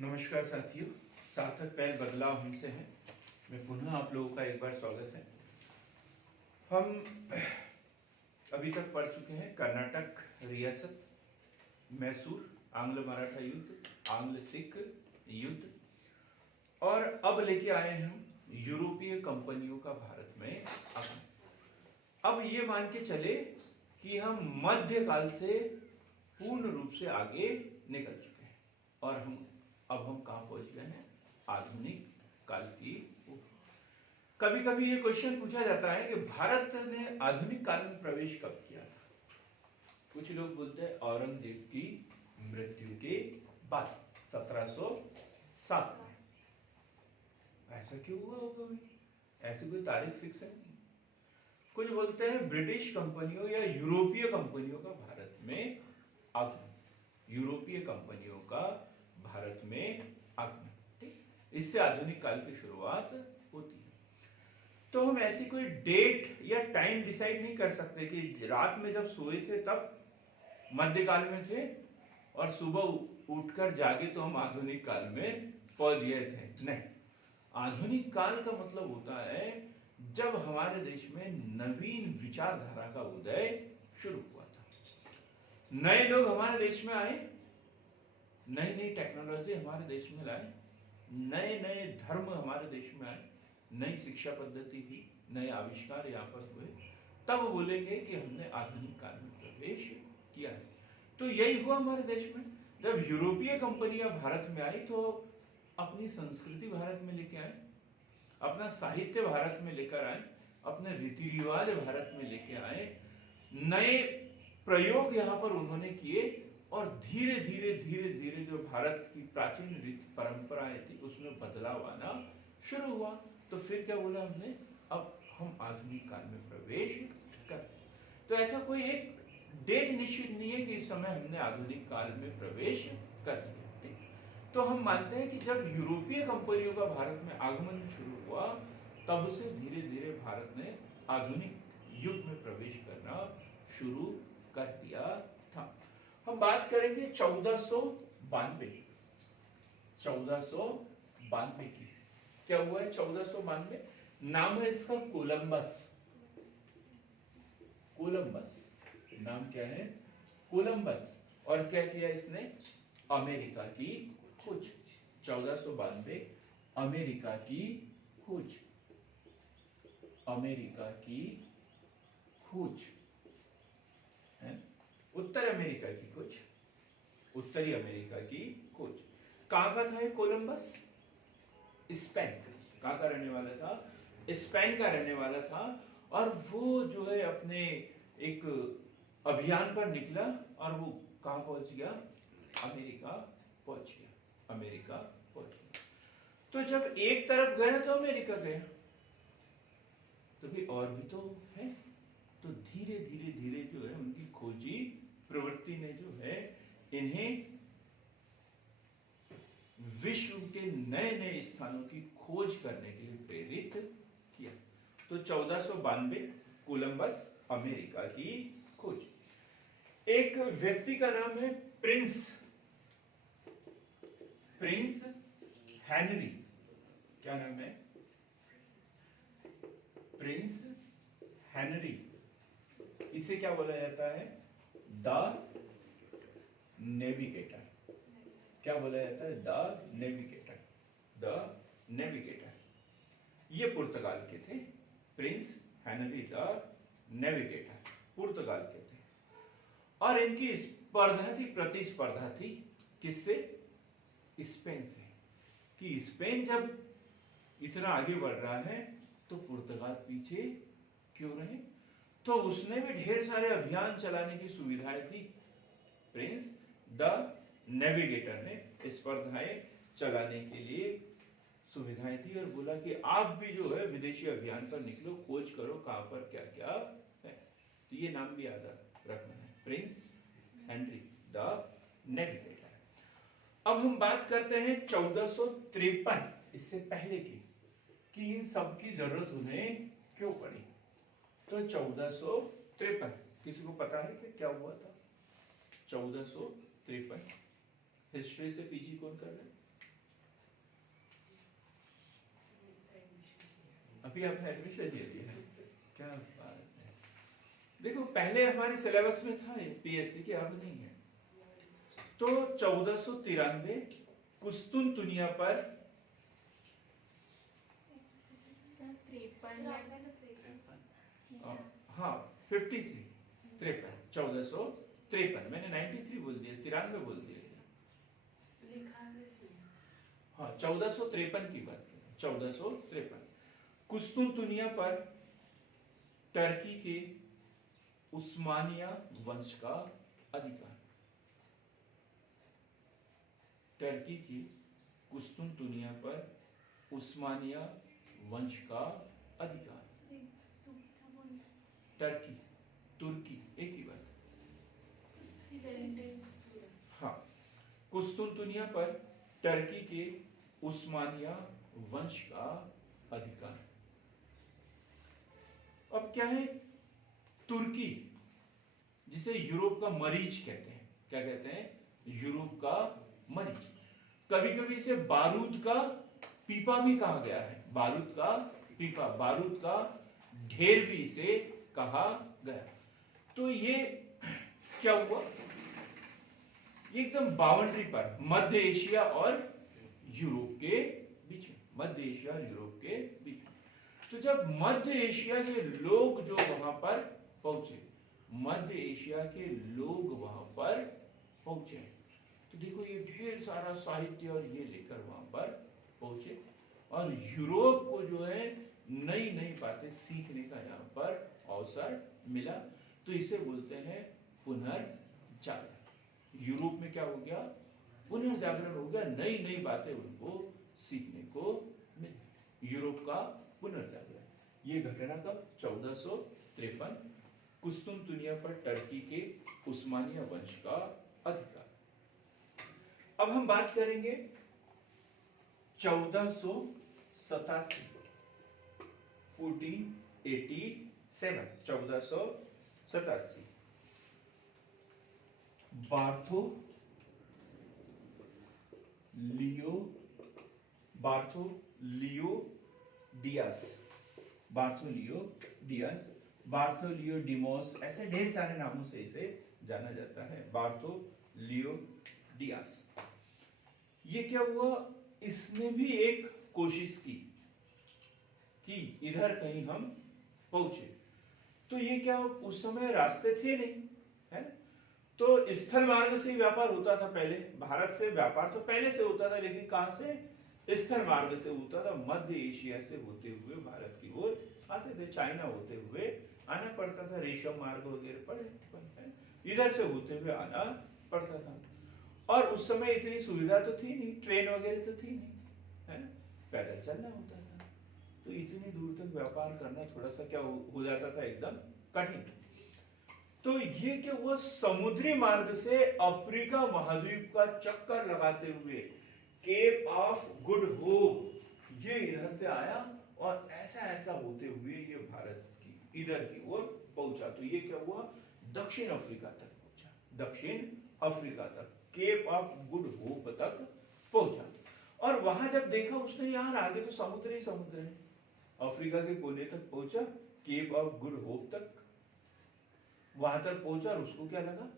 नमस्कार साथियों, सार्थक पहल बदलाव हमसे है। मैं पुनः आप लोगों का एक बार स्वागत है। हम अभी तक पढ़ चुके हैं कर्नाटक रियासत, मैसूर, आंग्ल मराठा युद्ध, आंग्ल सिख युद्ध, और अब लेके आए हैं हम यूरोपीय कंपनियों का भारत में आगमन। अब ये मान के चले कि हम मध्यकाल से पूर्ण रूप से आगे निकल चुके हैं और अब हम कहां पहुंच गए हैं? आधुनिक काल की। कभी कभी ये क्वेश्चन पूछा जाता है कि भारत ने आधुनिक काल में प्रवेश कब किया था? कुछ लोग बोलते हैं औरंगजेब की मृत्यु के बाद 1707 में। ऐसा क्यों हुआ होगा भाई? ऐसी कोई तारीख फिक्स है नहीं। कुछ बोलते हैं ब्रिटिश कंपनियों या यूरोपीय कंपनियों का भारत में आगमन, यूरोपीय कंपनियों का भारत में आगमन, ठीक, इससे आधुनिक काल की शुरुआत होती है। तो हम ऐसी कोई डेट या टाइम डिसाइड नहीं कर सकते कि रात में जब सोए थे तब मध्यकाल में थे और सुबह उठकर जागे तो हम आधुनिक काल में पहुंच गए थे। नहीं, आधुनिक काल का मतलब होता है जब हमारे देश में नवीन विचारधारा का उदय शुरू हुआ था, नए लोग हमारे देश में आए, नई नई टेक्नोलॉजी हमारे देश में लाए, नए नए धर्म हमारे देश में आए, नई शिक्षा पद्धति हुई, नए आविष्कार यहाँ पर हुए, तब बोलेंगे कि हमने आधुनिक काल में प्रवेश किया है। तो यही हुआ हमारे देश में। जब यूरोपीय कंपनियां भारत में आई तो अपनी संस्कृति भारत में लेके आए, अपना साहित्य भारत में लेकर आए, अपने रीति रिवाज भारत में लेके आए, नए प्रयोग यहाँ पर उन्होंने किए और धीरे धीरे धीरे धीरे जो भारत की प्राचीन रीति परंपराएं थी उसमें बदलाव आना शुरू हुआ। तो फिर क्या बोला हमने? अब हम आधुनिक काल में प्रवेश कर। तो ऐसा कोई एक डेट निश्चित नहीं है कि इस समय हमने आधुनिक काल में प्रवेश कर लिया। तो हम मानते हैं कि जब यूरोपीय कंपनियों का भारत में आगमन शुरू हुआ तब से धीरे धीरे भारत ने आधुनिक युग में प्रवेश करना शुरू कर दिया था। हम बात करेंगे 1492 की। क्या हुआ है 1492? नाम है इसका कोलंबस। कोलंबस नाम क्या है? कोलंबस। और क्या किया इसने? अमेरिका की खोज। 1492 अमेरिका की खोज, अमेरिका की खोज है, उत्तर अमेरिका की खोज, उत्तरी अमेरिका की खोज। कहां का था कोलंबस? स्पेन। कहां का रहने वाला था? स्पेन का रहने वाला था। और वो जो है अपने एक अभियान पर निकला और वो कहां पहुंच गया? अमेरिका पहुंच गया, अमेरिका पहुंच गया। तो जब एक तरफ गया तो अमेरिका गया, तो भी और भी तो है। तो धीरे धीरे धीरे जो है उनकी खोजी प्रवृत्ति ने जो है इन्हें विश्व के नए नए स्थानों की खोज करने के लिए प्रेरित किया। तो 1492 कोलंबस, अमेरिका की खोज। एक व्यक्ति का नाम है प्रिंस हेनरी। क्या नाम है? Prince Henry. इसे क्या बोला जाता है? The navigator. क्या बोला जाता है? The navigator, the navigator. ये पुर्तगाल के थे, प्रिंस हेनरी द नेविगेटर पुर्तगाल के थे। और इनकी स्पर्धा थी, प्रतिस्पर्धा थी किससे? स्पेन से। कि स्पेन जब इतना आगे बढ़ रहा है तो पुर्तगाल पीछे क्यों रहे? तो उसने भी ढेर सारे अभियान चलाने की सुविधाएं थी। प्रिंस द नेविगेटर ने स्पर्धाएं चलाने के लिए सुविधाएं थी और बोला कि आप भी जो है विदेशी अभियान पर निकलो, खोज करो कहां पर क्या क्या है। तो ये नाम भी याद रखना है, प्रिंस हेनरी द नेविगेटर। अब हम बात करते हैं 1453, इससे पहले की, कि इन सब की जरूरत उन्हें क्यों पड़ी। तो 1453 किसी को पता है कि क्या हुआ था? 1453 हिस्ट्री से पीजी कौन कर रहे हैं? अभी आपने एडमिशन ले लिया, क्या बात है। देखो पहले हमारे सिलेबस में था ये पीएससी के, अब नहीं है। तो 1493 कुस्तुनतुनिया पर हाँ 53 1453, मैंने 93 बोल दिया, 93 बोल दिया। हाँ 1453 की बात करें, 1453 कुस्तुनतुनिया पर टर्की के उस्मानिया वंश का अधिकार। टर्की की कुस्तुनतुनिया पर उस्मानिया वंश का अधिकार। टर्की तुर्की एक ही बात। हाँ कुस्तुनतुनिया पर टर्की के उस्मानिया वंश का अधिकार। अब क्या है, तुर्की जिसे यूरोप का मरीच कहते हैं, क्या कहते हैं, यूरोप का मरीच। कभी कभी इसे बारूद का पीपा भी कहा गया है, बारूद का पीपा, बारूद का ढेर भी इसे कहा गया। तो ये क्या हुआ, ये एकदम बाउंड्री पर मध्य एशिया और यूरोप के बीच में, मध्य एशिया और यूरोप के बीच में। तो जब मध्य एशिया के लोग जो वहां पर पहुंचे, मध्य एशिया के लोग वहां पर पहुंचे, तो देखो ये ढेर सारा साहित्य और ये लेकर वहां पर पहुंचे, और यूरोप को जो है नई नई बातें सीखने का यहाँ पर अवसर मिला। तो इसे बोलते हैं पुनर्जागरण। यूरोप में क्या हो गया, पुनर्जागरण हो गया, नई नई बातें उनको सीखने को मिली, यूरोप का पुनर्जागरण। ये घटना कब, 1453 कुस्तुनतुनिया पर टर्की के उस्मानिया वंश का अधिकार। अब हम बात करेंगे 1487 1487 बार्थोलियो डियास, ऐसे ढेर सारे नामों से इसे जाना जाता है, बार्थोलियो डियास। ये क्या हुआ, इसने भी एक कोशिश की कि इधर कहीं हम पहुंचे। तो ये क्या, उस समय रास्ते थे नहीं, है ना, तो स्थल मार्ग से व्यापार होता था पहले। भारत से व्यापार तो पहले से होता था, लेकिन कहां से, स्थल मार्ग से होता था। मध्य एशिया से होते हुए भारत की ओर आते थे, चाइना होते हुए आना पड़ता था, रेशम मार्ग वगैरह पर इधर से होते हुए आना पड़ता था। और उस समय इतनी सुविधा तो थी नहीं, ट्रेन वगैरह तो थी नहीं, है ना, पैदल चलना होता था। तो इतनी दूर तक व्यापार करना थोड़ा सा क्या हो जाता था, एकदम कठिन। तो ये क्या हुआ, समुद्री मार्ग से अफ्रीका महाद्वीप का चक्कर लगाते हुए केप ऑफ गुड होप ये इधर से आया, और ऐसा ऐसा होते हुए ये भारत की इधर की ओर पहुंचा। तो ये क्या हुआ, दक्षिण अफ्रीका तक पहुंचा, दक्षिण अफ्रीका तक, केप ऑफ गुड होप तक पहुंचा। और वहां जब देखा उसने, यार आगे तो समुद्र ही समुद्र है, अफ्रीका के कोने तक पहुंचा, केप ऑफ गुड होप तक वहां तक पहुंचा, और उसको क्या लगा,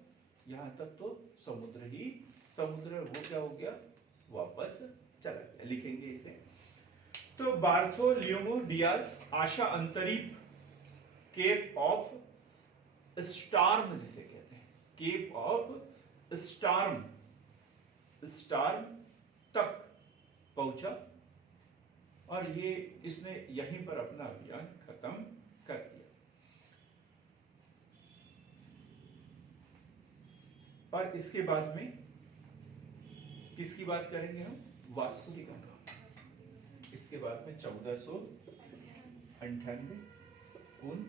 यहां तक तो समुद्र ही समुद्र है। वो क्या हो गया, वापस चला गया। लिखेंगे इसे, तो बार्थोलोमेव डियास, आशा अंतरीप, केप ऑफ स्टॉर्म जिसे कहते हैं, केप ऑफ स्टॉर्म तक पहुंचा, और ये इसने यहीं पर अपना अभियान खत्म कर दिया। और इसके बाद में किसकी बात करेंगे हम, वास्को डी गामा। इसके बाद में 1498 उन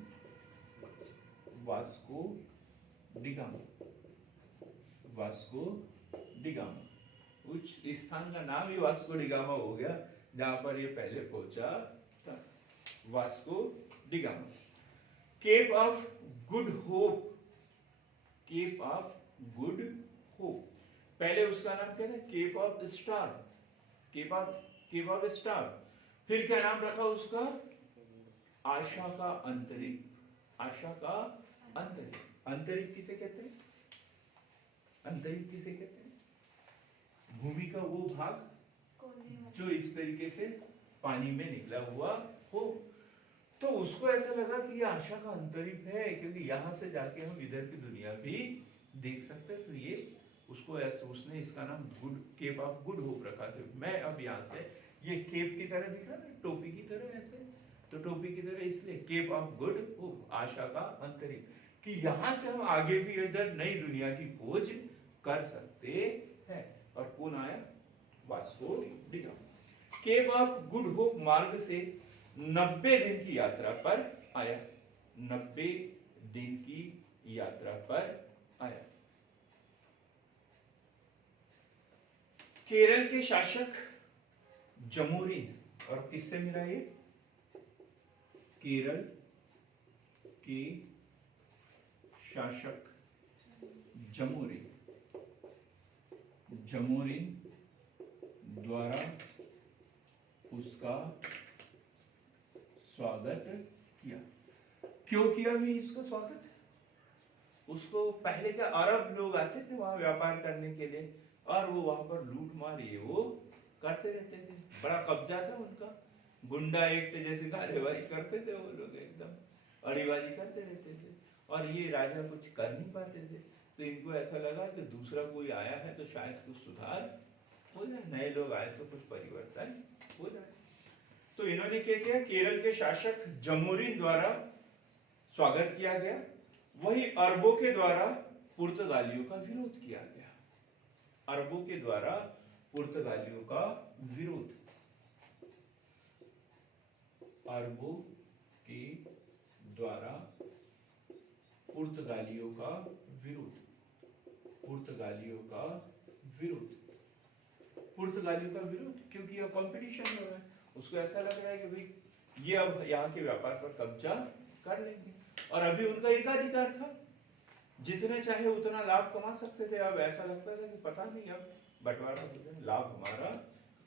वास्को डी गामा, उस स्थान का नाम ही वास्को डी गामा हो गया जहां पर ये पहले पहुंचा था, Vasco da Gama. Cape of good Hope, Cape of good Hope, पहले उसका नाम क्या था, Cape of Star, Cape of Star. फिर क्या नाम रखा उसका, आशा का अंतरिक्ष, आशा का अंतरिक्ष। अंतरिक्ष किसे कहते हैं? अंतरिक्ष किसे कहते हैं? भूमि का वो भाग जो इस तरीके से पानी में निकला हुआ हो। तो उसको ऐसा लगा कि ये आशा का अंतरिक्ष है, क्योंकि यहाँ से जाके हम इधर की दुनिया भी देख सकते हैं। तो ये उसको ऐसा, उसने इसका नाम good, Cape of good Hope रखा था। मैं अब यहाँ से, ये केप की तरह दिख रहा है, टोपी की तरह ऐसे, तो टोपी की तरह इसलिए केप ऑफ गुड होप, आशा का अंतरिक्ष, कि यहाँ से हम आगे भी इधर नई दुनिया की खोज कर सकते हैं। और कौन आया? Vasco da Gama. Cape of good Hope मार्ग से 90 दिन की यात्रा पर आया, 90 दिन की यात्रा पर आया। केरल के शासक जमोरिन, और किससे मिला ये? केरल के शासक जमोरिन, जमोरिन द्वारा उसका स्वागत किया। क्यों किया भी इसका स्वागत? उसको पहले क्या अरब लोग आते थे वहां व्यापार करने के लिए, और वो वहां पर लूट मार ये वो करते रहते थे, बड़ा कब्जा था उनका, गुंडा एक्ट जैसे कार्यवाही करते थे वो लोग, एकदम अड़ीबाजी करते रहते थे, और ये राजा कुछ कर नहीं पाते थे। तो इनको ऐसा लगा कि दूसरा कोई आया है तो शायद कुछ सुधार हो जाए, नए लोग आए तो कुछ परिवर्तन हो जाए। तो इन्होंने क्या किया? केरल के शासक जमोरिन द्वारा स्वागत किया गया। वही अरबों के द्वारा पुर्तगालियों का विरोध किया गया। अरबों के द्वारा पुर्तगालियों का विरोध, अरबों के द्वारा पुर्तगालियों का विरोध, पुर्तगालियों का विरोध, पुर्तगालियों का विरोध, क्योंकि यह कंपटीशन हो रहा है। उसको ऐसा लग रहा है कि भाई ये अब यहाँ के व्यापार पर कब्जा कर लेंगे, और अभी उनका एकाधिकार था, जितने चाहे उतना लाभ कमा सकते थे। अब ऐसा लगता था कि पता नहीं अब बंटवारा हो जाए, लाभ हमारा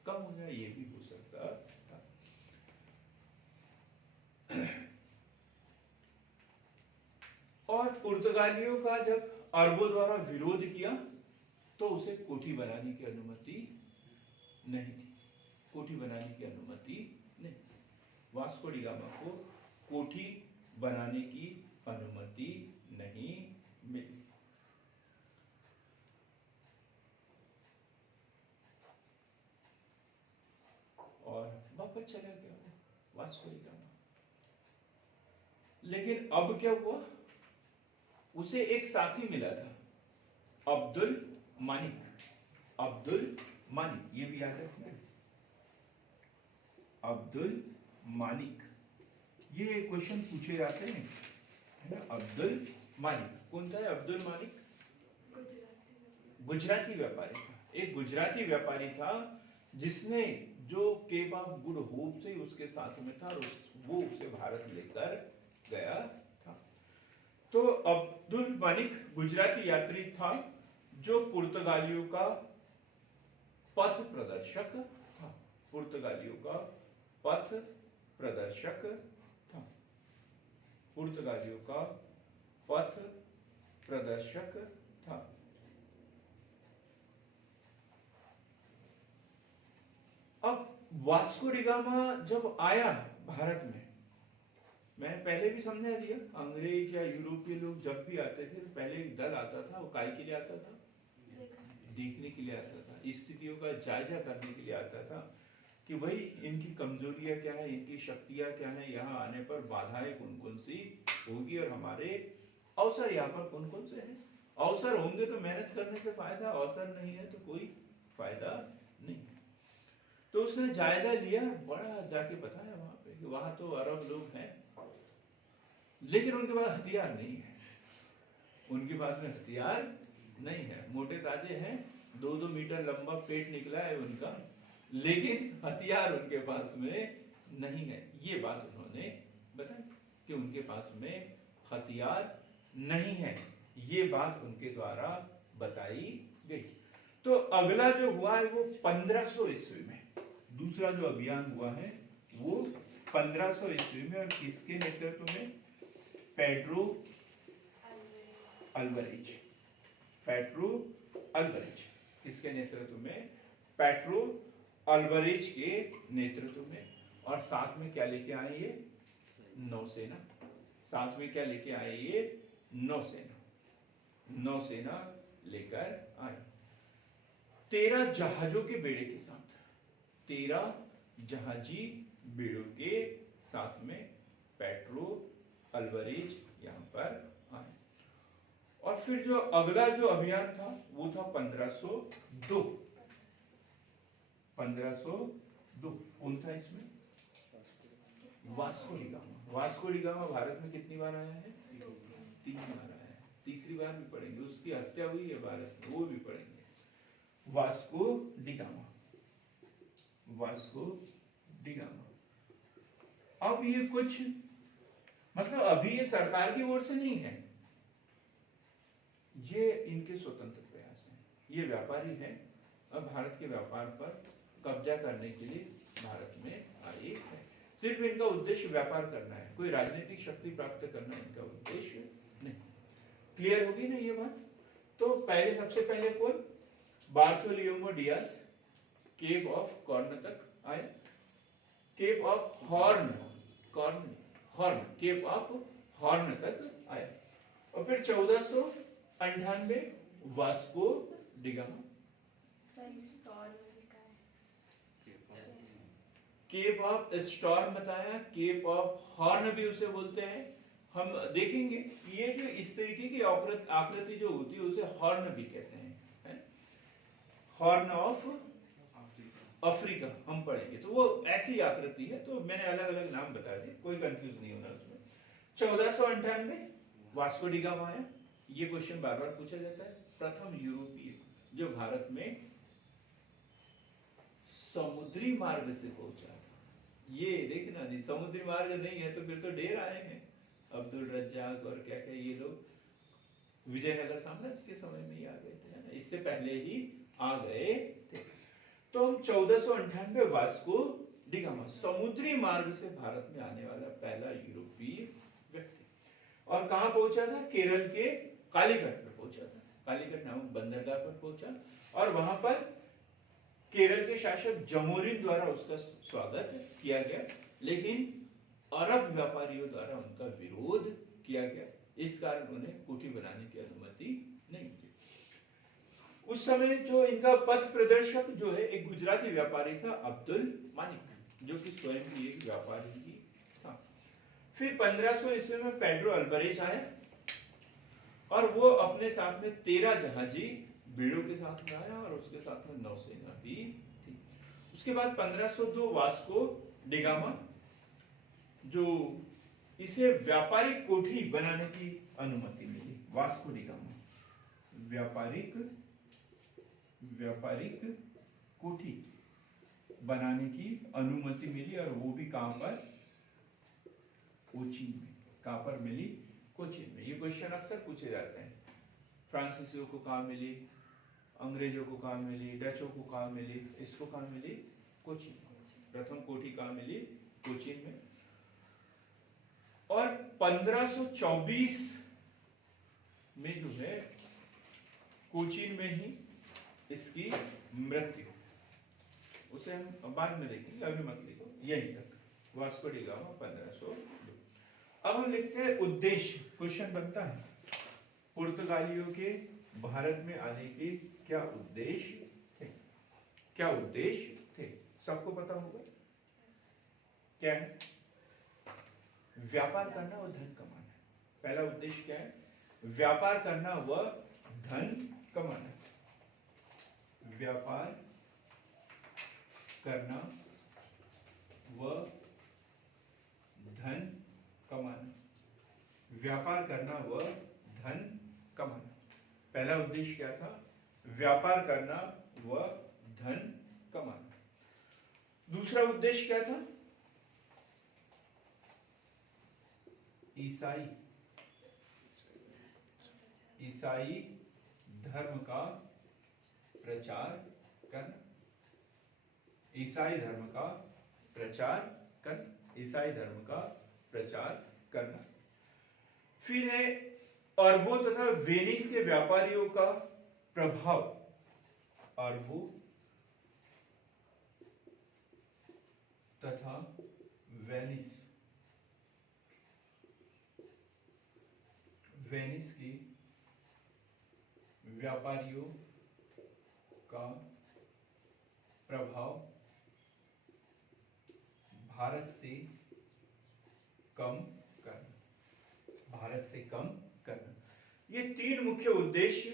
कम हो जाए, ये भी हो सकता था। और पुर्तगालियों का जब अरबों द्वारा विरोध किया तो उसे कोठी बनाने की अनुमति नहीं थी, कोठी बनाने की अनुमति नहीं। वास्को डी गामा को कोठी बनाने की अनुमति नहीं मिली। और वापस चला गया वास्को डी गामा। लेकिन अब क्या हुआ? उसे एक साथी मिला था, अब्दुल मानिक, अब्दुल मानिक, ये भी याद रखना, अब्दुल मानिक। ये क्वेश्चन पूछे जाते हैं, है ना? अब्दुल मानिक कौन था? अब्दुल मानिक गुजराती व्यापारी था, एक गुजराती व्यापारी था जिसने जो केप ऑफ गुड होप से उसके साथ में था, वो उसे भारत लेकर गया था। तो अब्दुल मानिक गुजराती यात्री था जो पुर्तगालियों का पथ प्रदर्शक था, पुर्तगालियों का पथ प्रदर्शक था, पुर्तगालियों का पथ प्रदर्शक था। अब वास्को डी गामा जब आया भारत में, मैंने पहले भी समझा दिया, अंग्रेज या यूरोपीय लोग जब भी आते थे तो पहले एक दल आता था, वो काय के लिए आता था? देखने के लिए आता था, स्थितियों का जायजा करने के लिए आता था कि भाई इनकी कमजोरियां क्या है, इनकी शक्तियां क्या है, यहाँ आने पर बाधाएं कौन कौन सी होगी और हमारे अवसर यहाँ पर कौन कौन से हैं। अवसर होंगे तो मेहनत करने से फायदा, अवसर नहीं है तो कोई फायदा नहीं। तो उसने जायजा लिया, बड़ा जाके बताया वहां पे कि वहां तो अरब लोग हैं लेकिन उनके पास हथियार नहीं है, उनके पास में हथियार नहीं है, मोटे ताजे हैं, 2-2 मीटर लंबा पेट निकला है उनका, लेकिन हथियार उनके पास में नहीं है। ये बात उन्होंने बताई कि उनके पास में हथियार नहीं है, ये बात उनके द्वारा बताई गई। तो अगला जो हुआ है वो 1500 ईस्वी में, दूसरा जो अभियान हुआ है वो 1500 ईस्वी में, और किसके नेतृत्व में? Pedro Alvarez. पेड्रो अल्वारेज किसके नेतृत्व में? पेड्रो अल्वारेज के नेतृत्व में। और साथ में क्या लेके आए ये? नौसेना। साथ में क्या लेके आए ये? नौसेना। नौसेना लेकर आए 13 जहाजों के बेड़े के साथ। 13 जहाजी बेड़ों के साथ में पेड्रो अल्वारेज यहाँ पर आए। और फिर जो अगला जो अभियान था वो था 1502। 1502 कौन था इसमें? Vasco da gamma. Vasco da gamma Bharat में कितनी बार आया है? 3 बार आया है। तीसरी बार भी पढ़ेंगे, उसकी हत्या हुई है भारत में, वो भी पढ़ेंगे। Vasco da gamma. Vasco da gamma. अब ये कुछ मतलब अभी ये सरकार की ओर से नहीं है, ये इनके स्वतंत्र प्रयास हैं। ये व्यापारी हैं, अब भारत के व्यापार पर कब्जा करने के लिए भारत में आए हैं। सिर्फ इनका उद्देश्य व्यापार करना है, कोई राजनीतिक शक्ति प्राप्त करना इनका उद्देश्य नहीं। क्लियर होगी ना ये बात? तो पहले सबसे पहले कौन? Bartolomeu Dias Cape of Corn तक आए। Cape of Horn, Horn, Cape of Horn तक आया। और फिर 1498 Vasco da Gama. Cape of Storm बताया, केप ऑफ हॉर्न भी उसे बोलते हैं। हम देखेंगे ये जो इस तरीके की आकृति जो होती है उसे हॉर्न भी कहते हैं, हॉर्न ऑफ अफ्रीका हम पढ़ेंगे। तो वो ऐसी आकृति है, तो मैंने अलग अलग नाम बता दिए, कोई कंफ्यूज नहीं होना उसमें। 1498 वास्को डी गामा आया। ये क्वेश्चन बार बार पूछा जाता है, प्रथम यूरोपीय जो भारत में समुद्री मार्ग से पहुंचा। ये देखना नहीं, समुद्री मार्ग नहीं है तो फिर तो ढेर आए हैं, अब्दुल रज्जाक और क्या क्या ये लोग विजयनगर साम्राज्य के समय में ही आ गए थे, है ना, इससे पहले ही आ गए थे। तो हम 1498 वास्को डी गामा समुद्री मार्ग से भारत में आने वाला पहला यूरोपीय व्यक्ति। और कहां पहुंचा था? केरल के कालीकट पर पहुंचा था। कालीकट नामक बंदरगाह पर पहुंचा और वहां पर केरल के शासक जमोरिन द्वारा उसका स्वागत किया गया, लेकिन अरब व्यापारियों द्वारा उनका विरोध किया गया। इस कारण उन्हें कोठी बनाने की अनुमति नहीं मिली। उस समय जो इनका पथ प्रदर्शक जो है एक गुजराती व्यापारी था, अब्दुल मालिक, जो कि स्वयं भी एक व्यापारी ही था। फिर 1500 ईस्वी में पेड्रो अल्वारेज आया और वो अपने साथ में 13 जहाजी बेड़ों के साथ में आया और उसके साथ में नौसेना भी थी। उसके बाद 1502 वास्को डी गामा, जो इसे व्यापारिक कोठी बनाने की अनुमति मिली। वास्को डी गामा व्यापारिक कोठी बनाने की अनुमति मिली, और वो भी कहां पर? कोचीन में। कहां पर मिली? कोचीन में। ये क्वेश्चन अक्सर पूछे जाते हैं, फ्रांसीसियों को कहां मिली, अंग्रेजों को कहां मिली, डचों को कहां मिली, इसको कहां मिली? कोचीन। प्रथम कोठी कहां मिली? कोचीन में। और 1524 में जो है कोचीन में ही इसकी मृत्यु, उसे हम बाद में देखेंगे, अभी मत लिखो, यहीं तक वास्को डी गामा 1502। अब हम लिखते हैं उद्देश्य। क्वेश्चन बनता है पुर्तगालियों के भारत में आने के क्या उद्देश्य थे? क्या उद्देश्य थे? सबको पता होगा क्या है? व्यापार करना और धन कमाना। पहला उद्देश्य क्या है? व्यापार करना व धन कमाना। व्यापार करना व धन कमाना। व्यापार करना व धन कमाना। पहला उद्देश्य क्या था? व्यापार करना व धन कमाना। दूसरा उद्देश्य क्या था? ईसाई धर्म का प्रचार करना। ईसाई धर्म का प्रचार करना। ईसाई धर्म का प्रचार करना। फिर है अरबों तथा वेनिस के व्यापारियों का प्रभाव। अरबों तथा वेनिस की व्यापारियों का प्रभाव भारत से कम करना। ये तीन मुख्य उद्देश्य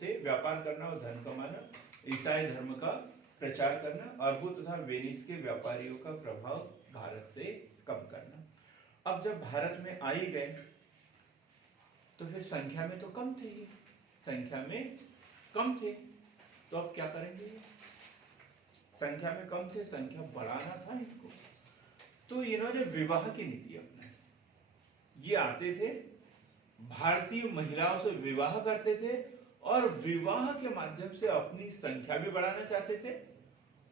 थे। व्यापार करना और धन कमाना, ईसाई धर्म का प्रचार करना, अरबों तथा वेनिस के व्यापारियों का प्रभाव भारत से कम करना। अब जब भारत में आ ही गए तो फिर संख्या में तो कम थे, तो अब क्या करेंगे? संख्या में कम थे, संख्या बढ़ाना था इनको, तो इन्होंने विवाह की नीति अपनाई। ये आते थे, भारतीय महिलाओं से विवाह करते थे और विवाह के माध्यम से अपनी संख्या भी बढ़ाना चाहते थे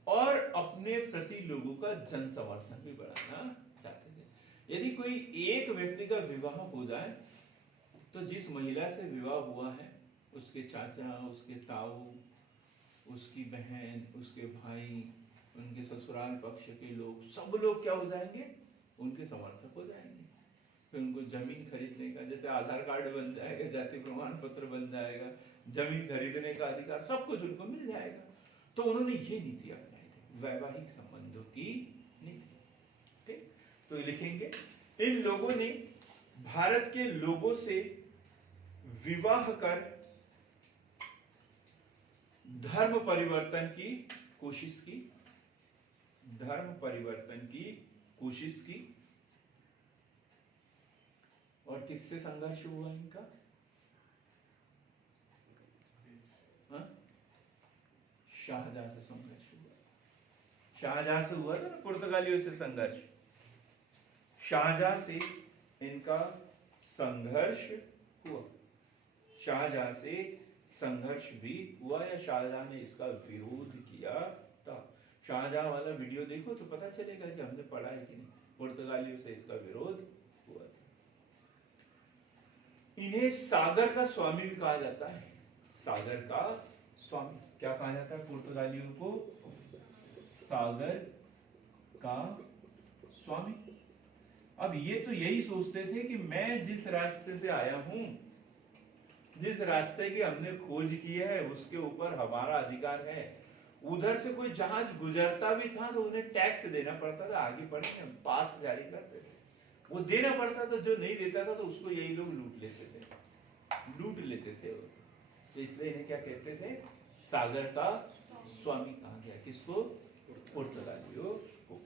और अपने प्रति लोगों का जन समर्थन भी बढ़ाना चाहते थे। यदि कोई एक व्यक्ति का विवाह हो जाए तो जिस महिला से विवाह हुआ है उसके चाचा, उसके ताऊ, उसकी बहन, उसके भाई, उनके ससुराल पक्ष के लोग, सब लोग क्या हो जाएंगे? उनके समर्थक हो जाएंगे। फिर उनको जमीन खरीदने का, जैसे आधार कार्ड बन जाएगा, जाति प्रमाण पत्र बन जाएगा, जमीन खरीदने का अधिकार, सब कुछ उनको मिल जाएगा। तो उन्होंने ये नीति अपनाई थी, वैवाहिक संबंधों की नीति। ठीक, तो लिखेंगे इन लोगों ने भारत के लोगों से विवाह कर धर्म परिवर्तन की कोशिश की। और किससे संघर्ष हुआ इनका? शाहजहां से संघर्ष हुआ। शाहजहां से हुआ था ना, पुर्तगालियों से संघर्ष। शाहजहां से इनका संघर्ष हुआ। शाहजहां से संघर्ष भी हुआ या शाहजहां ने इसका विरोध किया था। शाहजहां वाला वीडियो देखो तो पता चलेगा कि हमने पढ़ा है कि नहीं। पुर्तगालियों से इसका विरोध हुआ था। इन्हें सागर का स्वामी भी कहा जाता है। सागर का स्वामी क्या कहा जाता है पुर्तगालियों को? सागर का स्वामी। अब ये तो यही सोचते थे कि मैं जिस रास्ते से आया हूं, जिस रास्ते की हमने खोज की है, उसके ऊपर हमारा अधिकार है। उधर से कोई जहाज गुजरता भी था तो उन्हें टैक्स देना पड़ता था, आगे बढ़ने पास जारी करते थे, वो देना पड़ता था। जो नहीं देता था तो उसको यही लोग लूट लेते थे। तो इसलिए इन्हें क्या कहते थे? सागर का स्वामी कहा गया। किसको? पुर्तगालियों को।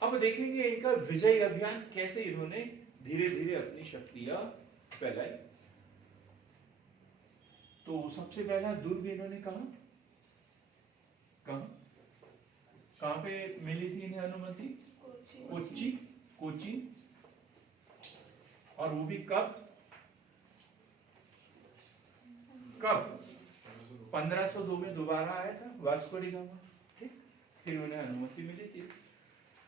अब देखेंगे इनका विजय अभियान कैसे इन्होंने धीरे धीरे अपनी शक्तियां फैलाई। तो सबसे पहला दुर्ग इन्होंने कहां पे मिली थी इन्हें अनुमति? कोच्चि। और वो भी कब? 1502 में दोबारा आया था वास्को डी गामा। ठीक, फिर उन्हें अनुमति मिली थी।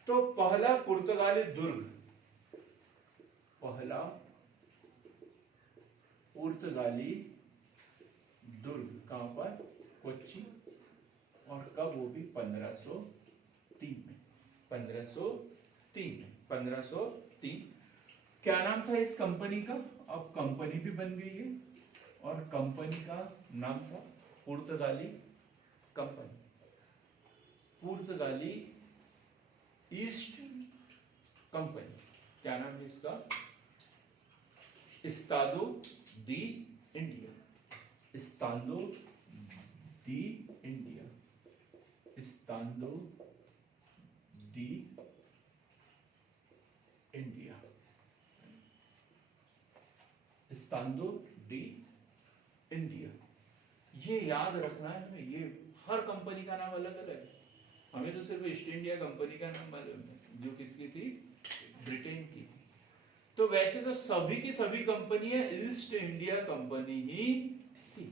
तो पहला पुर्तगाली दुर्ग कहां पर? कोच्चि। और कब? वो भी 1503 में। 1503। क्या नाम था इस कंपनी का? अब कंपनी भी बन गई है और कंपनी का नाम था पुर्तगाली कंपनी, पुर्तगाली ईस्ट कंपनी। क्या नाम है इसका? इस्तादो दी इंडिया। इस्तादो दी इंडिया। इस्तादो दी इंडिया। इस्तादो दी इंडिया। ये याद रखना है हमें। ये हर कंपनी का नाम अलग अलग है। हमें तो सिर्फ ईस्ट इंडिया कंपनी का नाम मालूम है, जो किसकी थी? ब्रिटेन की थी। तो वैसे तो सभी की सभी कंपनियां ईस्ट इंडिया कंपनी ही थी,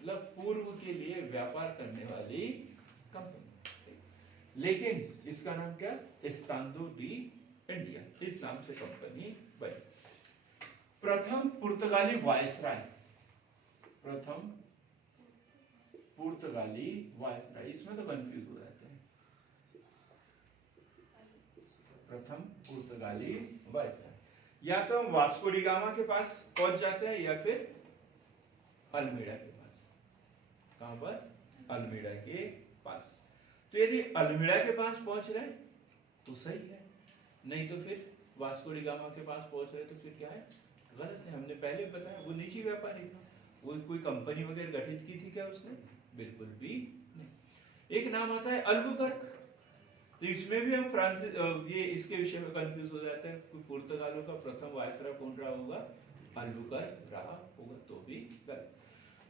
मतलब पूर्व के लिए व्यापार करने वाली कंपनी। लेकिन इसका नाम क्या, एस्तांदो डी इंडिया, इस नाम से कंपनी बनी। प्रथम पुर्तगाली वायसराय, प्रथम पुर्तगाली वायसराय, इसमें तो कंफ्यूज हो जाते हैं। प्रथम पुर्तगाली वायसराय, या तो हम वास्को डी गामा के पास पहुंच जाते हैं या फिर अल्मीड़ा के पास। कहां पर, अल्मीड़ा के पास। तो यदि अल्मीड़ा के पास पहुंच रहे तो सही है, नहीं तो फिर वास्को डी गामा के पास पहुंच रहे तो फिर क्या है, गलत है। हमने पहले बताया वो निजी व्यापारी था, वो कोई कंपनी वगैरह गठित की थी क्या उसने, बिल्कुल भी नहीं। एक नाम आता है अल्बुकर्क, तो इसमें भी हम फ्रांसिस ये इसके विषय में कंफ्यूज हो जाते हैं, कोई पुर्तगालों का प्रथम वायसराय कौन रहा होगा, अल्बुकर्क रहा होगा, तो भी गलत।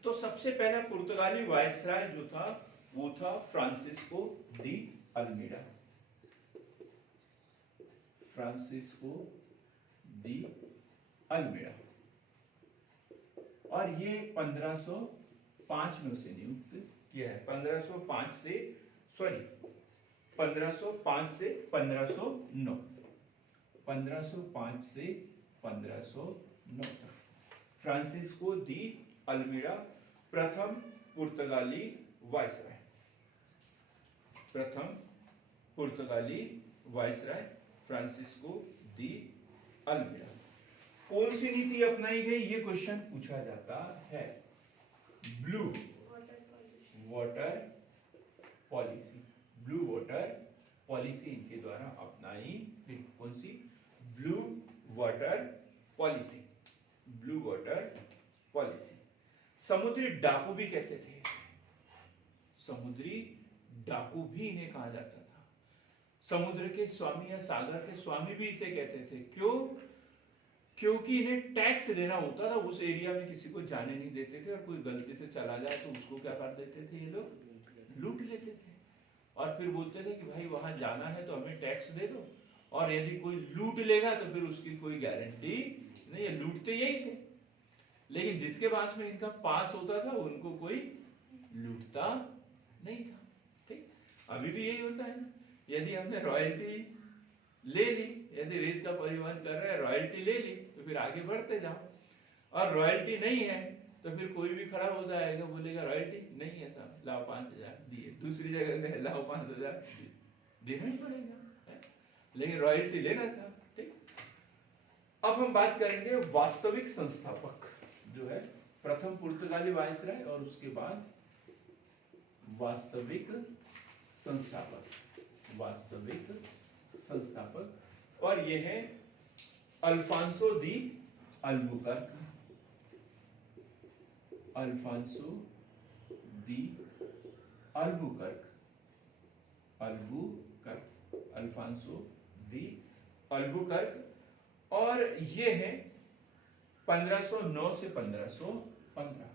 तो सबसे पहला पुर्तगाली वायसराय जो था वो था फ्रांसिस्को दी अल्मीड़ा, फ्रांसिस्को दी अल्मीड़ा, और ये 1505 में उसे नियुक्त किया है। 1505 से 1509, 1505 से 1509 तक फ्रांसिस्को दी अल्मीड़ा प्रथम पुर्तगाली वायसराय, प्रथम पुर्तगाली वायसराय फ्रांसिस्को दी अल्मीड़ा। कौन सी नीति अपनाई गई, ये क्वेश्चन पूछा जाता है। Blue water policy, blue water policy इनके द्वारा अपनाई गई। कौन सी, blue water policy, blue water policy. समुद्री डाकू भी कहते थे, समुद्री डाकू भी इन्हें कहा जाता था। समुद्र के स्वामी या सागर के स्वामी भी इसे कहते थे। क्यों, क्योंकि इन्हें टैक्स देना होता था, उस एरिया में किसी को जाने नहीं देते थे, और कोई गलती से चला जाए तो उसको क्या कर देते थे, ये लोग लूट लेते थे, और फिर बोलते थे कि भाई वहां जाना है तो हमें टैक्स दे दो, और यदि कोई लूट लेगा तो फिर उसकी कोई गारंटी नहीं, ये लूटते यही थे। लेकिन जिसके पास में इनका पास होता था उनको कोई लूटता नहीं था। ठीक, अभी भी यही होता है ना, यदि हमने रॉयल्टी ले ली, यदि रेत का परिवहन कर रहे हैं, रॉयल्टी ले ली, तो फिर आगे बढ़ते जाओ, और रॉयल्टी नहीं है तो फिर कोई भी खड़ा हो जाएगा, बोलेगा रॉयल्टी नहीं है साहब, लाओ 5000 दिए, दूसरी जगह गए लाओ 5000 देना ही पड़ेगा है? लेकिन रॉयल्टी लेना था। ठीक, अब हम बात करेंगे वास्तविक संस्थापक जो है, प्रथम पुर्तगाली वायसराय और उसके बाद वास्तविक संस्थापक, वास्तविक संस्थापक, और ये है Alfonso de Albuquerque, Alfonso de Albuquerque, Albuquerque, Alfonso de Albuquerque, और ये है 1509 से 1515,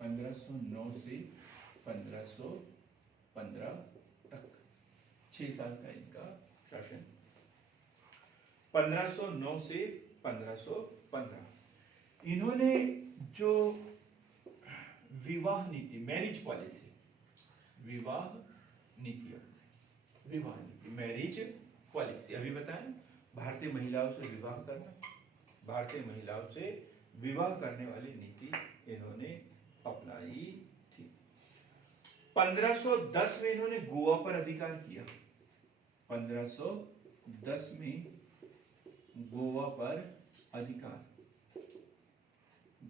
1509 से 1515 तक 6 साल का इनका शासन। 1509 से 1515 इन्होंने जो विवाह नीति, मैरिज पॉलिसी, विवाह नीति, विवाह नीति, मैरिज पॉलिसी, अभी बताएं, भारतीय महिलाओं से विवाह करना, भारतीय महिलाओं से विवाह करने वाली नीति इन्होंने अपनाई थी। 1510 में इन्होंने गोवा पर अधिकार किया, 1510 में गोवा पर अधिकार,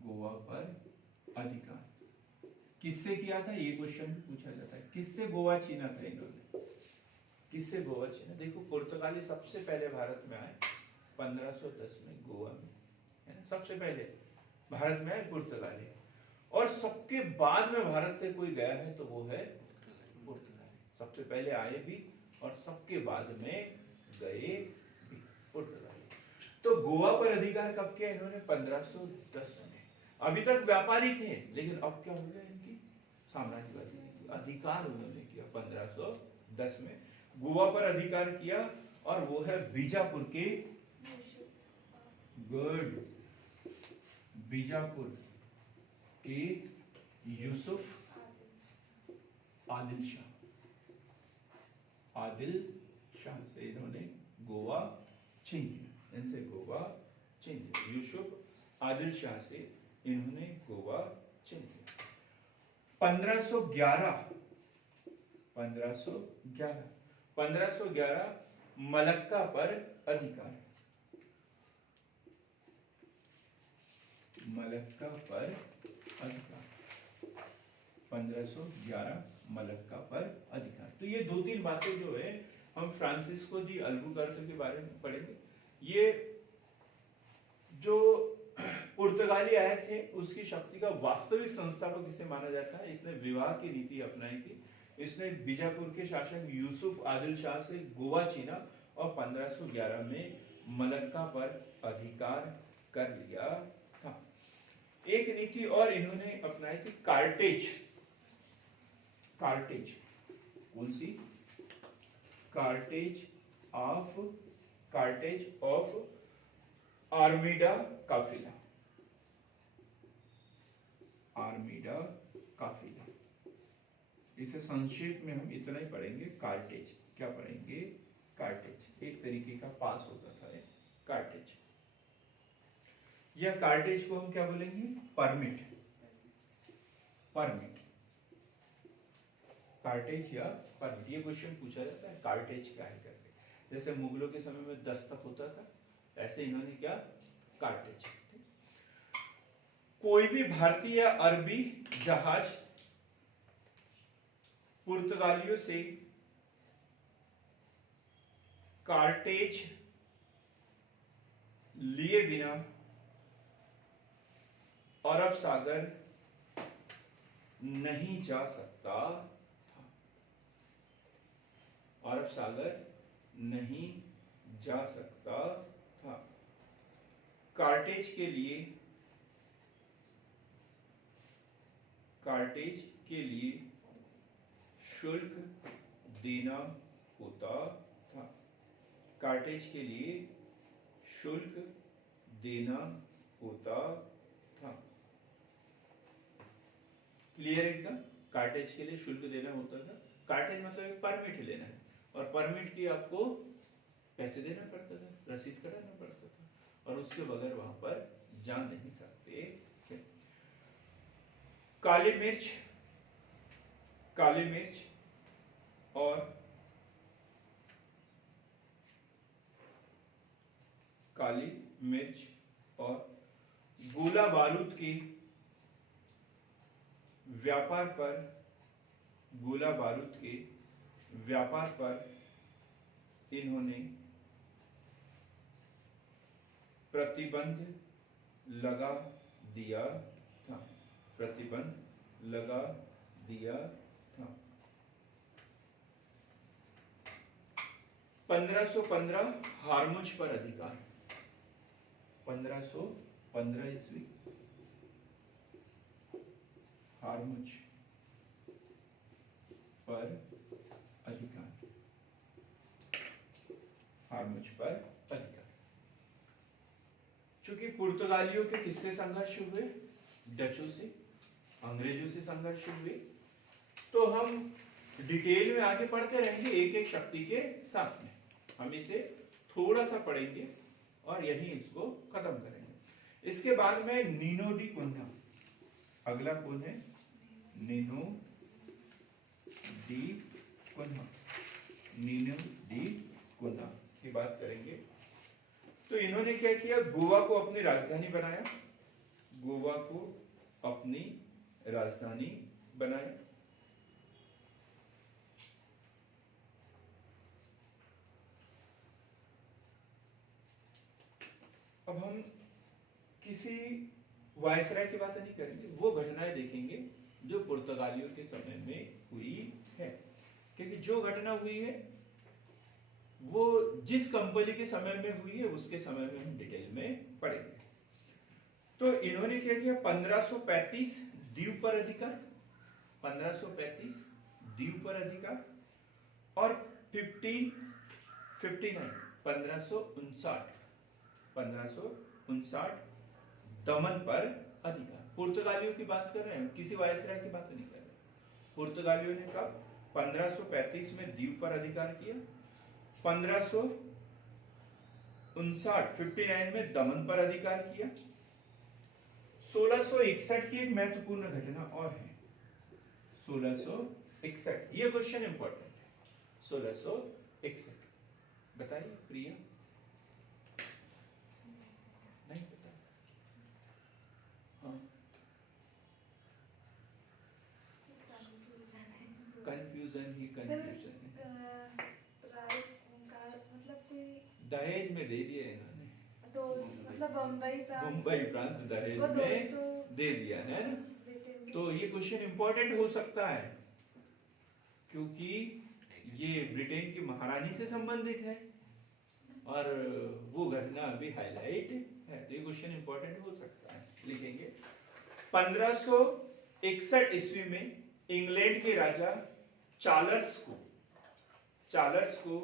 गोवा पर अधिकार किससे किया था, ये क्वेश्चन भी पूछा जाता है, किससे गोवा छीना था इन्होंने, किससे गोवा छीना। देखो, पुर्तगाली सबसे पहले भारत में आए 1510 में गोवा में, है ना, सबसे पहले भारत में आए पुर्तगाली, और सबके बाद में भारत से कोई गया है तो वो है पुर्तगाली। सबसे पहले आए भी और सबके बाद में गए भी पुर्तगाली। तो गोवा पर अधिकार कब किया इन्होंने, 1510 में। अभी तक व्यापारी थे, लेकिन अब क्या हो गया, इनकी साम्राज्यवादी अधिकार उन्होंने किया 1510 में, गोवा पर अधिकार किया, और वो है बीजापुर के, गुड, बीजापुर के यूसुफ आदिल शाह, आदिल शाह से इन्होंने गोवा छीन लिया, इनसे गोवा छीन लिया। यूसुफ आदिल शाह से इन्होंने गोवा छीन लिया। 1511 मलक्का पर अधिकार, मलक्का पर अधिकार, 1511 मलक्का पर अधिकार। तो ये दो तीन बातें जो है हम फ्रांसिस्को दी अल्बुकर्क के बारे में पढ़ेंगे। ये जो पुर्तगाली आए थे उसकी शक्ति का वास्तविक संस्थापक इसे माना जाता है। इसने विवाह की नीति अपनाई थी। इसने बीजापुर के शासक यूसुफ आदिल शाह से गोवा छीना और 1511 में मलक्का पर अधिकार कर लिया था। एक नीति और इन्होंने अपनाई थी, कार्टेज। कार्टेज कौन सी? कार्टेज ऑफ आर्मीडा काफिला, आर्मीडा काफिला। इसे संक्षेप में हम इतना ही पढ़ेंगे, कार्टेज। क्या पढ़ेंगे? कार्टेज। एक तरीके का पास होता था कार्टेज। यह कार्टेज को हम क्या बोलेंगे? परमिट। परमिट, कार्टेज या परमिट। ये क्वेश्चन पूछा जाता है, कार्टेज क्या है करके। जैसे मुगलों के समय में दस्तक होता था, ऐसे इन्होंने क्या? कार्टेज। कोई भी भारतीय या अरबी जहाज पुर्तगालियों से कार्टेज लिए बिना अरब सागर नहीं जा सकता था, अरब सागर नहीं जा सकता था। कार्टेज के लिए शुल्क देना होता था, कार्टेज के लिए शुल्क देना होता था। क्लियर एकदम? कार्टेज के लिए शुल्क देना होता था। कार्टेज मतलब एक परमिट लेना है, और परमिट की आपको पैसे देना पड़ता था, रसीद कटाना पड़ता था, और उसके बगैर वहां पर जा नहीं सकते थे। काली मिर्च और काली मिर्च और गोला बारूद के व्यापार पर, गोला बारूद के व्यापार पर इन्होंने प्रतिबंध लगा दिया था, प्रतिबंध लगा दिया था। 1515 हारमुज पर अधिकार, 1515 ईस्वी हारमुज पर अधिकार, हारमुज पर अधिकार। चूंकि पुर्तगालियों के किससे संघर्ष हुए? डचों से, अंग्रेजों से संघर्ष हुए। तो हम डिटेल में आगे पढ़ते रहेंगे एक एक शक्ति के साथ में। हम इसे थोड़ा सा पढ़ेंगे और यही इसको खत्म करेंगे। इसके बाद में नीनो डी कुन्हा, अगला कौन है? Nino da Cunha, Nino da Cunha की बात करेंगे। तो इन्होंने क्या किया? गोवा को अपनी राजधानी बनाया, गोवा को अपनी राजधानी बनाया। अब हम किसी वायसराय की बात नहीं करेंगे, वो घटनाएं देखेंगे जो पुर्तगालियों के समय में हुई है, क्योंकि जो घटना हुई है वो जिस कंपनी के समय में हुई है उसके समय में हम डिटेल में पढ़ेंगे। तो इन्होंने क्या किया? 1535 दीव पर अधिकार, 1535 दीव पर अधिकार, और 1559 दमन पर अधिकार। पुर्तगालियों की बात कर रहे हैं, किसी वायसराय की बात नहीं कर रहे। पुर्तगालियों ने कब? 1535 में दीव पर अधिकार किया, 1559 में दमन पर अधिकार किया। 1661 की एक महत्वपूर्ण घटना और है, 1661, ये क्वेश्चन इंपॉर्टेंट है। 1661 बताइए प्रिया, नहीं पता? हाँ, कंफ्यूजन ही कंफ्यूजन है। मतलब कोई दहेज में दे दिया इन्होंने, तो मतलब बम्बई प्रांत दहेज में दे दिया है ना। तो ये क्वेश्चन इंपॉर्टेंट हो सकता है क्योंकि ये ब्रिटेन की महारानी से संबंधित है और वो घटना अभी हाईलाइट है, तो ये क्वेश्चन इंपॉर्टेंट हो सकता है, लिखेंगे। 1561 ईस्वी में इंग्लैंड के राजा चार्ल्स को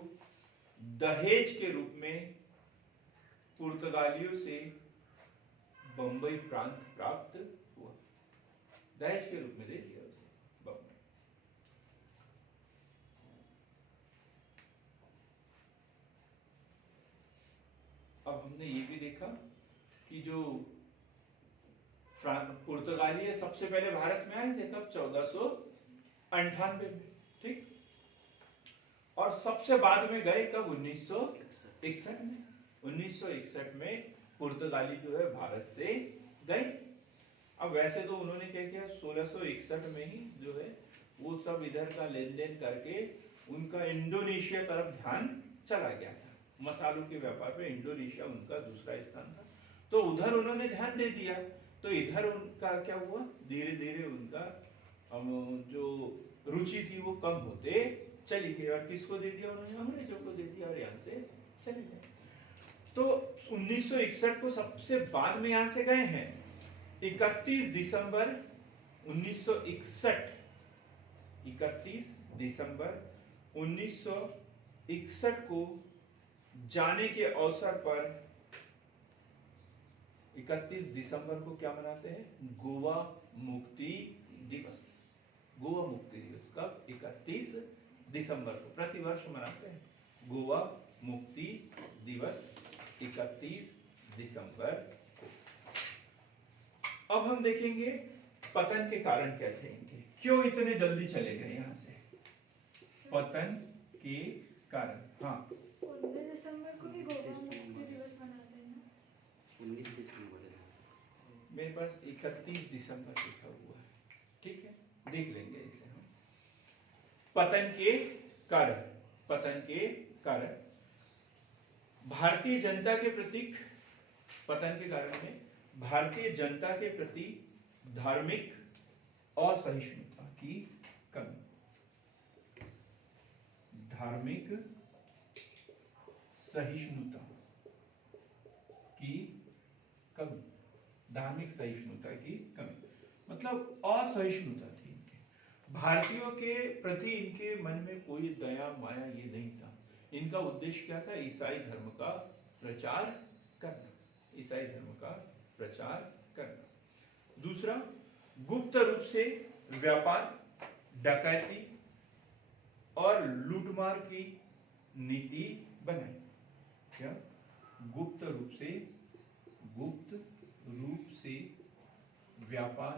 दहेज के रूप में पुर्तगालियों से बंबई प्रांत प्राप्त हुआ, दहेज के रूप में दे दिया उसे बंबई। अब हमने ये भी देखा कि जो पुर्तगाली है सबसे पहले भारत में आए थे कब, 1498 में, ठीक। और सबसे बाद में गए कब, 1961 में। 1961 में पुर्तगाली जो है भारत से गए। अब वैसे तो उन्होंने क्या किया, 1661 में ही जो है वो सब इधर का लेन देन करके उनका इंडोनेशिया तरफ ध्यान चला गया था, मसालों के व्यापार में इंडोनेशिया उनका दूसरा स्थान था, तो उधर उन्होंने ध्यान दे दिया। तो इधर उनका क्या हुआ, धीरे धीरे उनका जो रुचि थी वो कम होते चली गई, और किसको दे दिया उन्होंने, अंग्रेजों को दे दिया, और यहाँ से चले गए। तो 1961 को सबसे बाद में यहां से गए हैं। 31 दिसंबर 1961, 31 दिसंबर 1961 को जाने के अवसर पर 31 दिसंबर को क्या मनाते हैं, गोवा मुक्ति दिवस। गोवा मुक्ति दिवस कब, 31 दिसंबर को प्रतिवर्ष मनाते हैं गोवा मुक्ति दिवस 31 दिसंबर को। अब हम देखेंगे पतन के कारण क्या थे इनके, क्यों इतने जल्दी चले गए यहां से, पतन के कारण। हाँ, 19 दिसंबर को भी गोवा मुक्ति दिवस मनाते हैं ना। 19 दिसंबर मेरे पास 31 दिसंबर लिखा हुआ है, ठीक है, देख लेंगे इसे हम। पतन के कारण, पतन के कारण भारतीय जनता के प्रति, पतन के कारण में भारतीय जनता के प्रति धार्मिक असहिष्णुता की कमी, धार्मिक सहिष्णुता की कमी, धार्मिक सहिष्णुता की कमी मतलब असहिष्णुता थी इनके, भारतीयों के प्रति इनके मन में कोई दया माया ये नहीं था। इनका उद्देश्य क्या था, ईसाई धर्म का प्रचार करना, ईसाई धर्म का प्रचार करना। दूसरा, गुप्त रूप से व्यापार, डकैती और लूटमार की नीति बनाई। क्या, गुप्त रूप से व्यापार,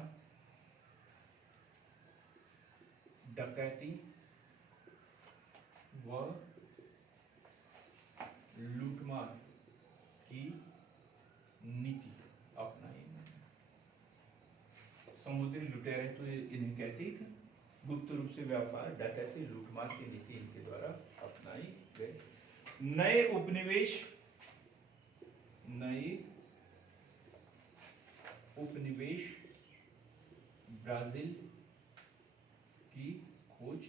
डकैती व लूटमार की नीति अपनाई। समुद्री लुटेरे तो इन्हें कहते ही थे। गुप्त रूप से व्यापार, डकैती, लूटमार की नीति इनके द्वारा अपनाई गई। नए उपनिवेश ब्राजील की खोज,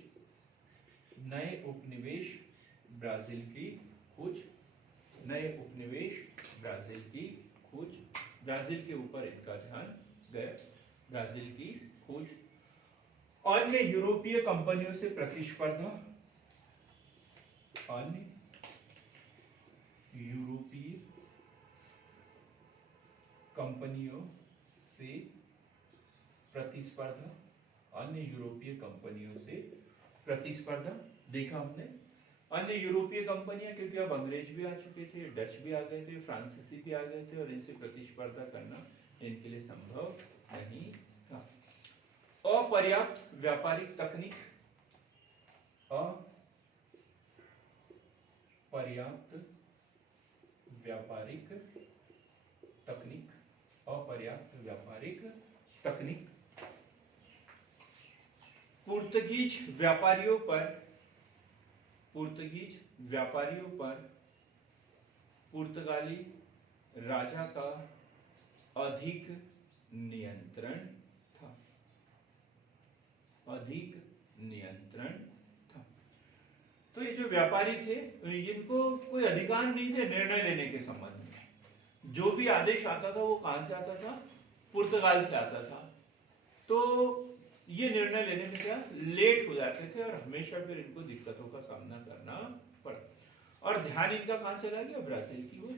नए उपनिवेश ब्राजील की खोज, नए उपनिवेश ब्राजील की खोज, ब्राजील के ऊपर इनका ध्यान गया, ब्राजील की खोज। अन्य यूरोपीय कंपनियों से प्रतिस्पर्धा, अन्य यूरोपीय कंपनियों से प्रतिस्पर्धा, अन्य यूरोपीय कंपनियों से प्रतिस्पर्धा देखा हमने। अन्य यूरोपीय कंपनियां, क्योंकि अब अंग्रेज भी आ चुके थे, डच भी आ गए थे, फ्रांसीसी भी आ गए थे, और इनसे प्रतिस्पर्धा करना इनके लिए संभव नहीं था। अपर्याप्त व्यापारिक तकनीक, अपर्याप्त व्यापारिक तकनीक, अपर्याप्त व्यापारिक तकनीक। पुर्तगीज व्यापारियों पर पुर्तगाली राजा का अधिक नियंत्रण था, अधिक नियंत्रण था। तो ये जो व्यापारी थे, इनको कोई अधिकार नहीं थे निर्णय लेने के संबंध में। जो भी आदेश आता था वो कहां से आता था? पुर्तगाल से आता था। तो ये निर्णय लेने में क्या लेट हो जाते थे, और हमेशा फिर इनको दिक्कतों का सामना करना पड़ा। और ध्यान इनका कहां चला गया? ब्राजील की ओर।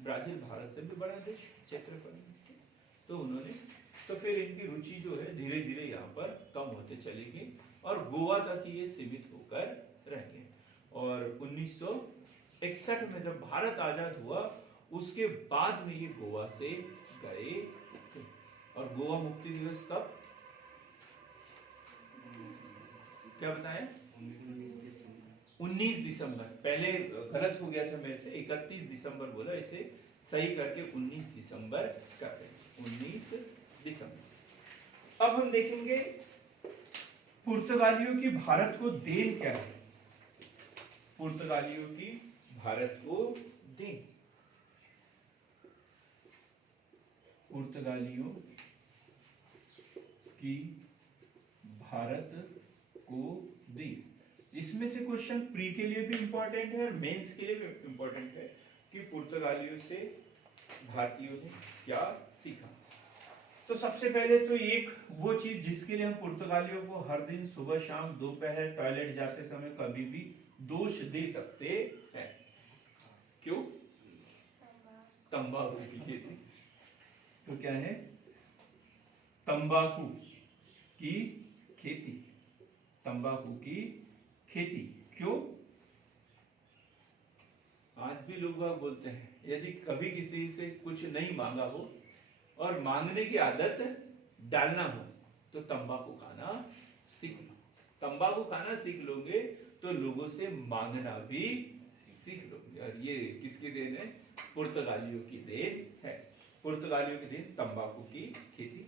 ब्राजील भारत से भी बड़ा देश क्षेत्रफल में, तो उन्होंने, तो फिर इनकी रुचि जो है धीरे धीरे यहाँ पर कम होते चली गई, और गोवा तक ये सीमित होकर रह गए। और 1961 में जब भारत आजाद हुआ, उसके बाद में ये गोवा से गए थे। और गोवा मुक्ति दिवस कब, क्या बताएं? 19 दिसंबर। पहले गलत हो गया था मेरे से, 31 दिसंबर बोला, इसे सही करके 19 दिसंबर कर दें, 19 दिसंबर। अब हम देखेंगे पुर्तगालियों की भारत को देन क्या है। पुर्तगालियों की भारत को देन, पुर्तगालियों की भारत को देन। इसमें से क्वेश्चन प्री के लिए भी इंपॉर्टेंट है और मेंस के लिए भी इंपॉर्टेंट है कि पुर्तगालियों से भारतीयों ने क्या सीखा। तो सबसे पहले तो एक वो चीज जिसके लिए हम पुर्तगालियों को हर दिन सुबह शाम दोपहर टॉयलेट जाते समय कभी भी दोष दे सकते हैं। क्यों? तंबाकू की खेती। तो क्या है? तंबाकू की खेती, तंबाकू की खेती। क्यों? आज भी लोग बोलते हैं यदि कभी किसी से कुछ नहीं मांगा हो और मांगने की आदत डालना हो तो तंबाकू खाना सीख लो। तंबाकू खाना सीख लोगे तो लोगों से मांगना भी सीख लोगे। और ये किसकी देन है? पुर्तगालियों की देन है। पुर्तगालियों की देन तंबाकू की खेती।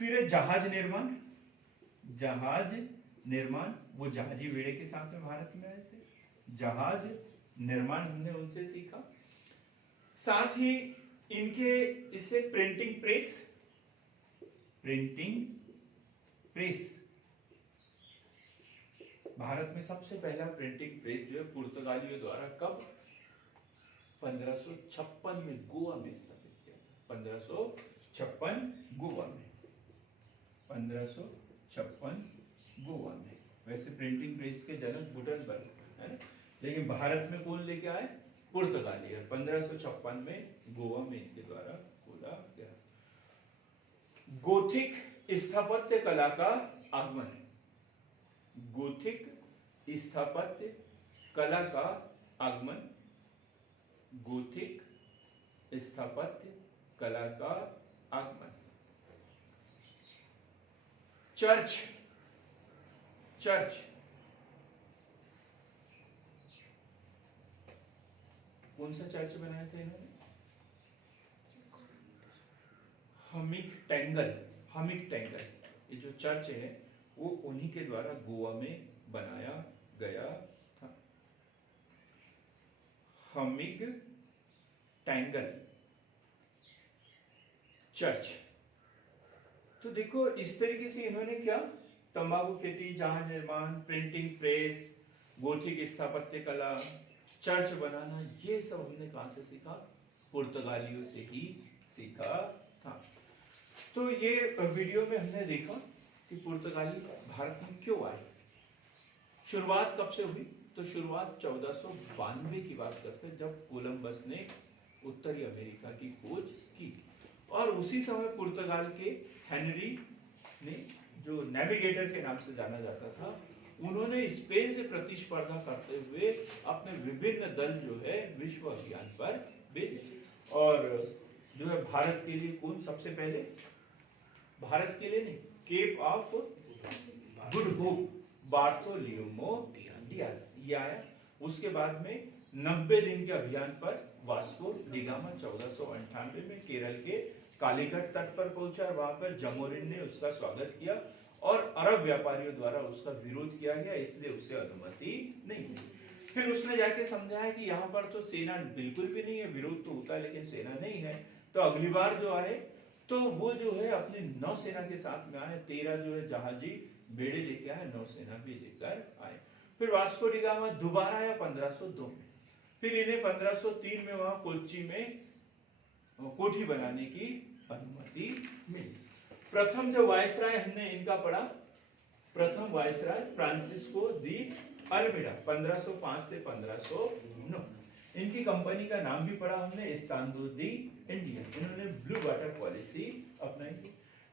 फिर जहाज निर्माण, जहाज निर्माण, वो जहाजी बेड़े के साथ में भारत में आए थे। जहाज निर्माण हमने उनसे सीखा। साथ ही इनके इससे printing press, printing press, Bharat में सबसे पहला प्रिंटिंग प्रेस जो है पुर्तगालियों द्वारा कब? 1556 में गोवा में स्थापित किया था। 1556 गोवा में, 1556 गोवा में। वैसे प्रिंटिंग प्रेस के जनक गुटेनबर्ग है ना, लेकिन भारत में कौन लेके आए? पुर्तगाली। 1556 में गोवा में इनके द्वारा खोला गया। गोथिक स्थापत्य कला का आगमन, गोथिक स्थापत्य कला का आगमन, गोथिक स्थापत्य कला का आगमन। चर्च, चर्च कौन सा चर्च बनाया था इन्होंने? हमिक टेंगल, हमिक टेंगल। ये जो चर्च है वो उन्हीं के द्वारा गोवा में बनाया गया था। हमिक टेंगल चर्च। तो देखो इस तरीके से इन्होंने क्या, तंबाकू खेती, जहाज निर्माण, प्रिंटिंग प्रेस, गोथिक स्थापत्य कला, चर्च बनाना, ये सब हमने कहां से सीखा? पुर्तगालियों से ही सीखा था। तो ये वीडियो में हमने देखा कि पुर्तगाली भारत में क्यों आए। शुरुआत कब से हुई? तो शुरुआत 1492 की बात करते हैं, जब कोलंबस ने उत्तरी अमेरिका की खोज की। और उसी समय पुर्तगाल के हेनरी ने, जो नेविगेटर के नाम से जाना जाता था, उन्होंने स्पेन से प्रतिस्पर्धा करते हुए अपने विभिन्न दल जो है विश्व अभियान पर भेजे। और जो है भारत के लिए कौन सबसे पहले, भारत के लिए नहीं, cape of good hope Bartholomew Dias ये आया। उसके बाद में 90 दिन के अभियान पर वास्को डी गामा 1498 में केरल के कालीकट तट पर पहुंचा। वहां पर जमोरिन ने उसका स्वागत किया और अरब व्यापारियों द्वारा उसका विरोध किया गया, इसलिए उसे अनुमति नहीं मिली। फिर उसने जाके समझाया कि यहाँ पर तो सेना बिल्कुल भी नहीं है, विरोध तो होता है लेकिन सेना नहीं है। तो अगली बार जो आए तो वो जो है अपनी नौसेना के साथ में आए, 13 जो है जहाजी बेड़े लेके आए, नौसेना भी लेकर आए। फिर वास्को डी गामा दोबारा आया 1502 में। फिर इन्हें 1503 में वहां कोच्चि में कोठी बनाने की अनुमति मिली। प्रथम जो वायसराय हमने इनका पढ़ा, प्रथम वायसराय फ्रांसिस्को दी अल्मेडा 1505 से 1509। इनकी कंपनी का नाम भी पढ़ा हमने, इस्तांबुल दी इंडिया। इन्होंने ब्लू वाटर पॉलिसी अपनाई थी।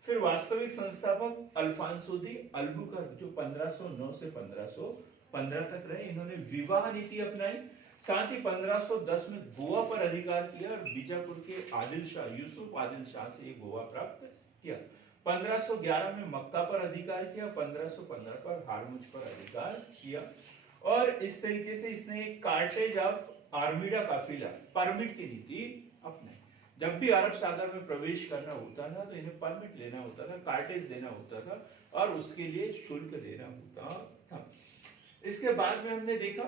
फिर वास्तविक संस्थापक अल्फांसो दी अल्बुकर्क जो 1509 से 1515 तक रहे। इन्होंने विवाह नीति अपनाई। साथ ही 1510 में गोवा पर अधिकार किया और बीजापुर के आदिल शाह, यूसुफ आदिल शाह से गोवा प्राप्त किया। 1511 में मक्का पर अधिकार किया, 1515 पर हारमुज पर अधिकार किया। और इस तरीके से इसने एक कार्टेज ऑफ आर्मीडा काफिला परमिट की नीति अपनाई। जब भी अरब सागर में प्रवेश करना होता था तो इन्हें परमिट लेना होता था, कार्टेज देना होता था और उसके लिए शुल्क देना होता था। इसके बाद में हमने देखा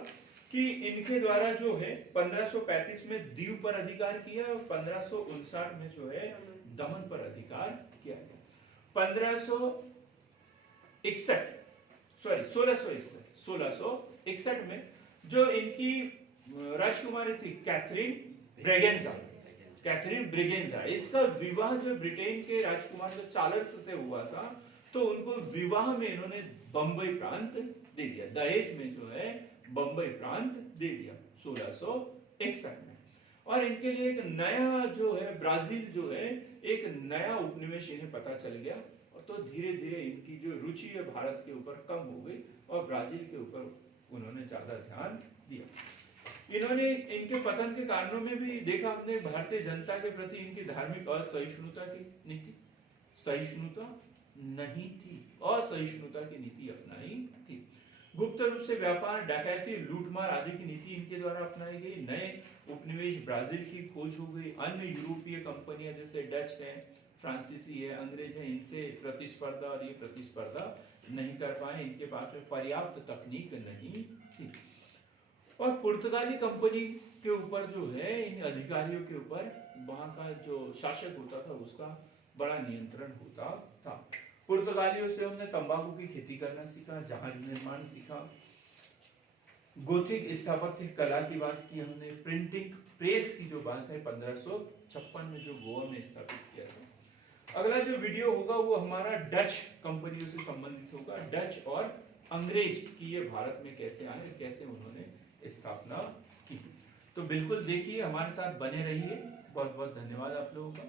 कि इनके द्वारा जो है 1535 में दीव पर अधिकार किया और 1559 में जो है दमन पर अधिकार किया गया। 1661 में जो इनकी राजकुमारी थी कैथरीन ब्रिगेंजा, इसका विवाह जो ब्रिटेन के राजकुमार जो चार्ल्स से हुआ था, तो उनको विवाह में इन्होंने बंबई प्रांत दे दिया, दहेज में जो है बंबई प्रांत दे दिया 1661 में। और इनके लिए एक नया जो है ब्राजील जो है एक नया उपनिवेश इन्हें पता चल गया, तो धीरे धीरे इनकी जो रुचि है भारत के ऊपर कम हो गई और ब्राजील के ऊपर उन्होंने ज्यादा ध्यान दिया। इन्होंने इनके पतन के कारणों में भी देखा हमने भारतीय जनता के प्रति इनकी धार्मिक असहिष्णुता की नीति, सहिष्णुता नहीं थी, असहिष्णुता की नीति अपनाई थी। गुप्त रूप से व्यापार, डकैती, लूटमार आदि की नीति इनके द्वारा अपनाई गई। नए उपनिवेश ब्राजील की खोज हो गई। अन्य यूरोपीय कंपनियां जैसे डच है, फ्रांसीसी है, अंग्रेज है, इनसे प्रतिस्पर्धा और ये प्रतिस्पर्धा नहीं कर पाए, इनके पास में पर्याप्त तकनीक नहीं थी। और पुर्तगाली कंपनी के ऊपर जो है इन अधिकारियों के ऊपर वहां का जो शासक होता था उसका बड़ा नियंत्रण होता था। पुर्तगालियों से हमने तंबाकू की खेती करना सीखा, जहाज निर्माण सीखा, गोथिक स्थापत्य कला की बात की हमने, प्रिंटिंग प्रेस की जो बात है 1556 में जो गोवा में स्थापित किया था। अगला जो वीडियो होगा वो हमारा डच कंपनियों से संबंधित होगा, डच और अंग्रेज की ये भारत में कैसे आए, कैसे उन्होंने स्थापना की। तो बिल्कुल देखिए, हमारे साथ बने रहिए। बहुत बहुत धन्यवाद आप लोगों का।